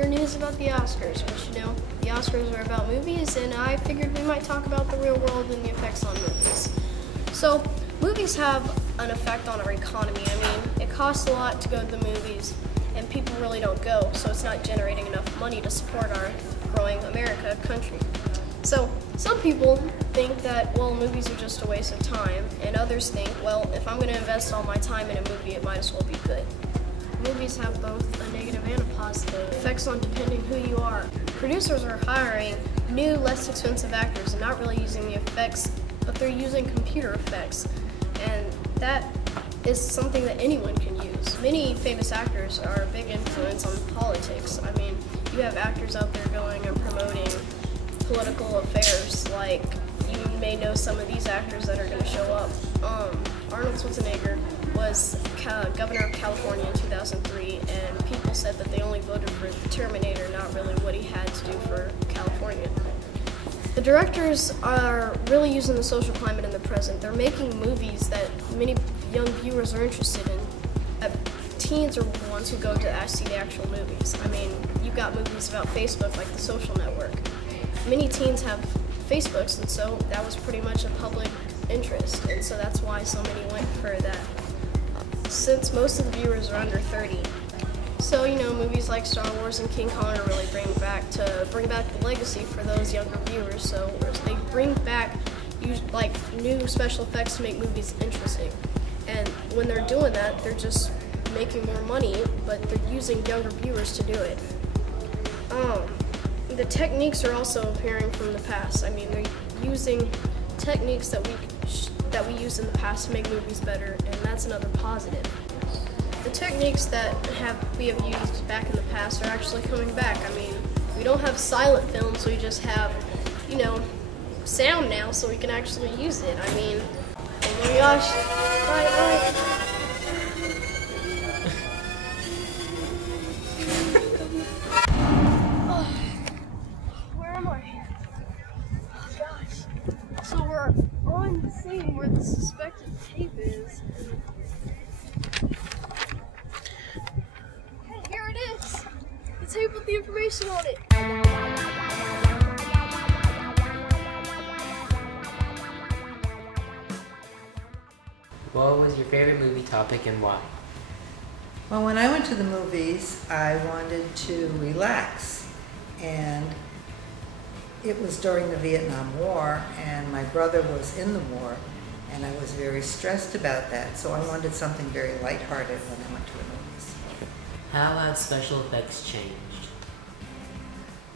your news about the Oscars, which, you know, the Oscars are about movies, and I figured we might talk about the real world and the effects on movies. So, movies have an effect on our economy. I mean, it costs a lot to go to the movies, and people really don't go, so it's not generating enough money to support our growing America country. So, some people think that, well, movies are just a waste of time, and others think, well, if I'm going to invest all my time in a movie, it might as well be good. Movies have both a negative and a positive effects on depending who you are. Producers are hiring new, less expensive actors and not really using the effects, but they're using computer effects, and that is something that anyone can use. Many famous actors are a big influence on politics. I mean, you have actors out there going and promoting political affairs, like you may know some of these actors that are going to show up. Arnold Schwarzenegger was governor of California in 2003, and people said that they only voted for the Terminator, not really what he had to do for California. The directors are really using the social climate in the present. They're making movies that many young viewers are interested in. Teens are the ones who go to see the actual movies. I mean, you've got movies about Facebook, like The Social Network. Many teens have Facebooks, and so that was pretty much a public interest, and so that's why so many went for that, since most of the viewers are under 30. So, you know, movies like Star Wars and King Kong are really bring back the legacy for those younger viewers. So they bring back like new special effects to make movies interesting. And when they're doing that, they're just making more money, but they're using younger viewers to do it. The techniques are also appearing from the past. I mean, they're using techniques that we used in the past to make movies better, and that's another positive. The techniques that we have used back in the past are actually coming back. I mean, we don't have silent film, so we just have, you know, sound now, so we can actually use it. I mean, oh my gosh, right. Where am I? Oh gosh. So we're on the scene where the suspected tape is. Hey, here it is. The tape with the information on it. What was your favorite movie topic and why? Well, when I went to the movies, I wanted to relax, and it was during the Vietnam War, and my brother was in the war, and I was very stressed about that, so I wanted something very lighthearted when I went to the movies. How have special effects changed?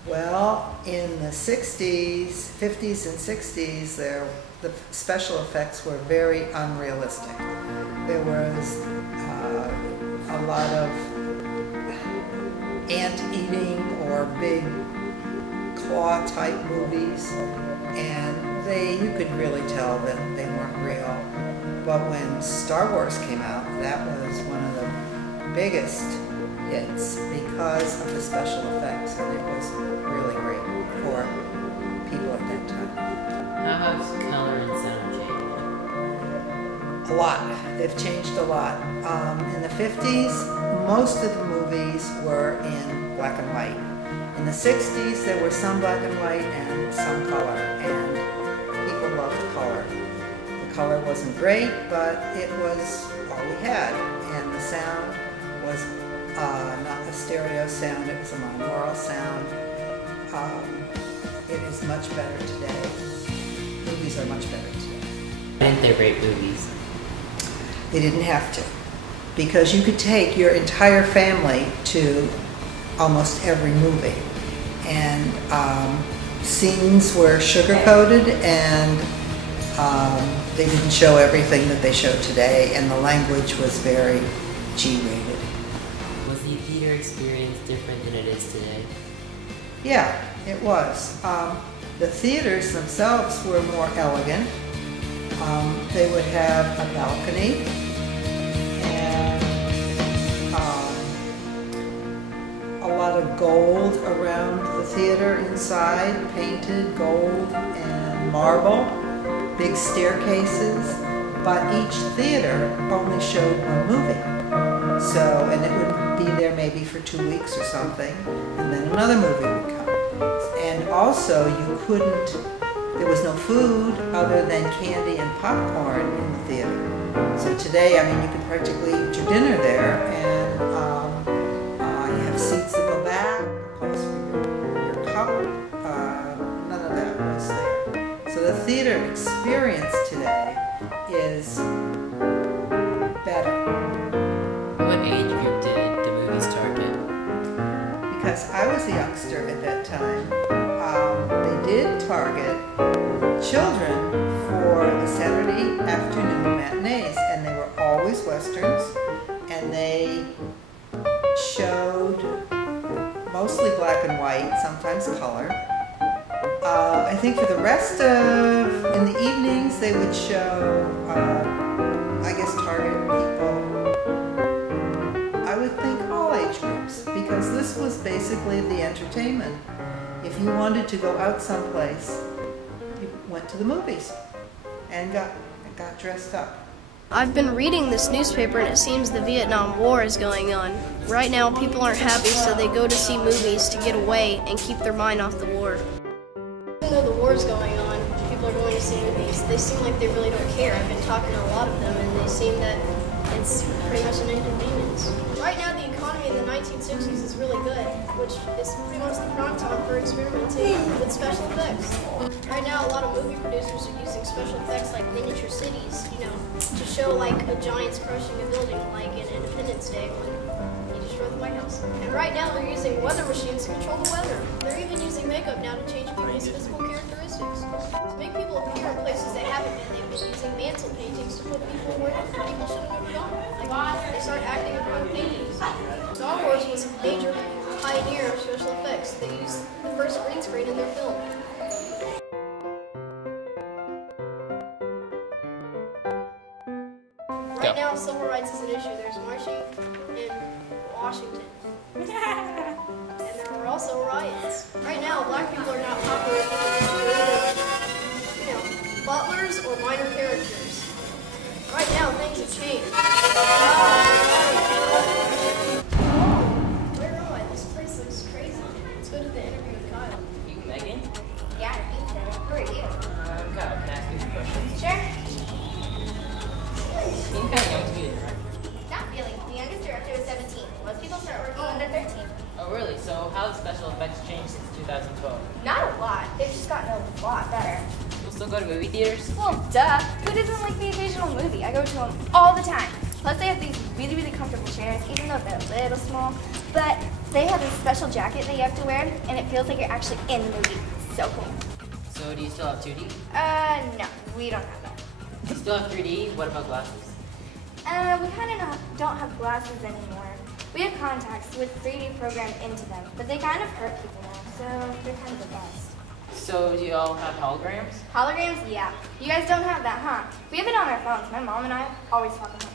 Well, in the 60s, 50s and 60s, the special effects were very unrealistic. There was a lot of ant-eating or big claw-type movies, and you could really tell that they weren't real. But when Star Wars came out, that was one of the biggest hits because of the special effects, and it was really great for people at that time. How has color and sound changed? A lot. They've changed a lot. In the 50s, most of the movies were in black and white. In the 60s, there were some black and white and some color, and people loved color. The color wasn't great, but it was all we had, and the sound was not a stereo sound, it was a monaural sound. It is much better today. Movies are much better today. Why didn't they rate movies? They didn't have to, because you could take your entire family to almost every movie, and scenes were sugar-coated, and they didn't show everything that they show today, and the language was very G-rated. Was the theater experience different than it is today? Yeah, it was. The theaters themselves were more elegant. They would have a balcony and a lot of gold around the theater inside, painted gold and marble, big staircases, but each theater only showed one movie. So, and it would be there maybe for 2 weeks or something, and then another movie would come. And also, you couldn't, there was no food other than candy and popcorn in the theater. So today, I mean, you could practically eat your dinner there, and you have seats that go back, a place for your cup. None of that was there. So the theater experience today is better. What age group did the movies target? Because I was a youngster at that time, they did target children for the Saturday afternoon matinees, and they were always westerns, and they showed mostly black and white, sometimes color. I think for the rest of, in the evenings, they would show, I guess, target people, I would think all age groups, because this was basically the entertainment. If you wanted to go out someplace, you went to the movies and got dressed up. I've been reading this newspaper and it seems the Vietnam War is going on. Right now people aren't happy, so they go to see movies to get away and keep their mind off the war. Even though the war is going on, people are going to see movies. They seem like they really don't care. I've been talking to a lot of them and they seem that it's pretty much an inconvenience. Right now the economy in the 1960s is really good, which is pretty much the prime time for experimenting with special effects. Right now a lot of movie producers are using special effects like miniature cities, you know, to show like a giant's crushing a building, like in Independence Day when he destroyed the White House. And right now they're using weather machines to control the weather. They're even using makeup now to change people's physical characteristics. To make people appear in places they haven't been, they've been using mantle paintings to put people where people shouldn't have gone. Like they start acting upon paintings. Star Wars was a major pioneer of special effects. They used the first green screen in their film. Right now, civil rights is an issue. There's marching in Washington. And there were also riots. Right now, black people are not popular because you know, butlers or minor characters. Right now, things have changed. Where am I? This place looks crazy. Let's go to the interview with Kyle. You, Megan? Yeah, I think so. Who are you? Kyle, can I ask you some questions? Sure. You kind of young to be a director. Not really. The youngest director was 17. Most people start working when they're 13. Oh, really? So how have special effects changed since 2012? Not a lot. They've just gotten a lot better. You'll still go to movie theaters? Well, duh. Who doesn't like the occasional movie? I go to them all the time. Plus, they have these really, really comfortable chairs, even though they're a little small. But they have this special jacket that you have to wear, and it feels like you're actually in the movie. It's so cool. So do you still have 2D? No. We don't have that. You still have 3D? What about glasses? We kind of don't have glasses anymore. We have contacts with 3D programmed into them, but they kind of hurt people now, so they're kind of the best. So do you all have holograms? Holograms? Yeah. You guys don't have that, huh? We have it on our phones. My mom and I always talk on it.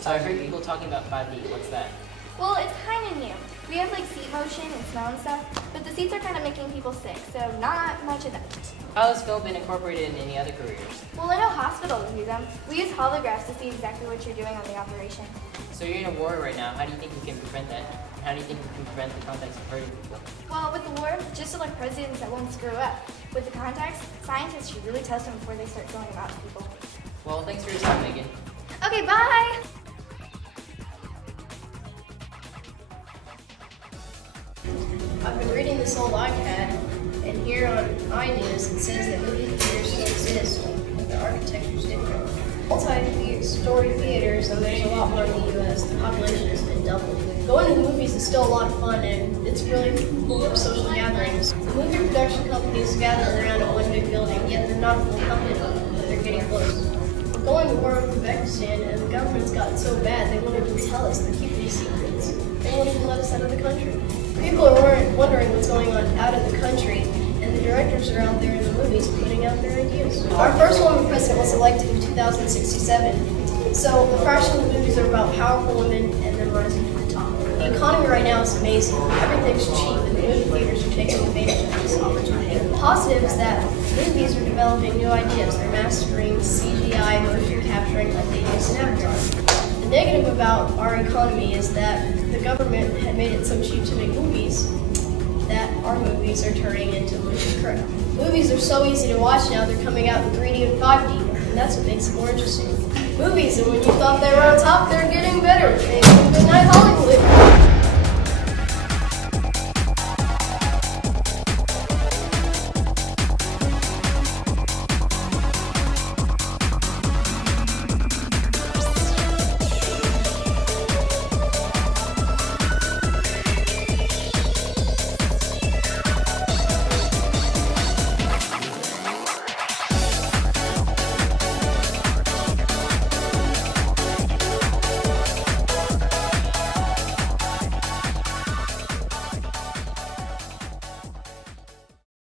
So I've heard people talking about 5D. What's that? Well, it's kind of new. We have like seat motion and smell and stuff, but the seats are kind of making people sick, so not much of that. How has film been incorporated in any other careers? Well, I know hospitals use them. We use holographs to see exactly what you're doing on the operation. So you're in a war right now. How do you think we can prevent that? And how do you think we can prevent the contacts of hurting people? Well, with the war, just elect presidents that won't screw up. With the contacts, scientists should really test them before they start throwing them out to people. Well, thanks for your time, Megan. Okay, bye! I've been reading this old iPad, and here on iNews it says that movie theaters still exist, but the architecture's different. Multi-story theaters, and there's a lot more in the U.S. The population has been doubled. Going to the movies is still a lot of fun, and it's really cool for social gatherings. The movie production companies gather around in one big building, yet they're not a full company, but they're getting close. We're going to war with Uzbekistan, and the government's gotten so bad they won't even tell us. They keep these secrets. They won't even let us out of the country. People are wondering what's going on out of the country, and the directors are out there in the movies putting out their ideas. Our first woman president was elected in 2067, so the fraction of the movies are about powerful women and them rising to the top. The economy right now is amazing. Everything's cheap, and the movie theaters are taking advantage of this opportunity. positive is that movies are developing new ideas. They're mastering CGI, motion capturing like they use in Avatar. The negative about our economy is that the government had made it so cheap to make movies that our movies are turning into movies are so easy to watch now, they're coming out in 3D and 5D, and that's what makes it more interesting. Movies, and when you thought they were on top, they're getting better. Good night, Hollywood.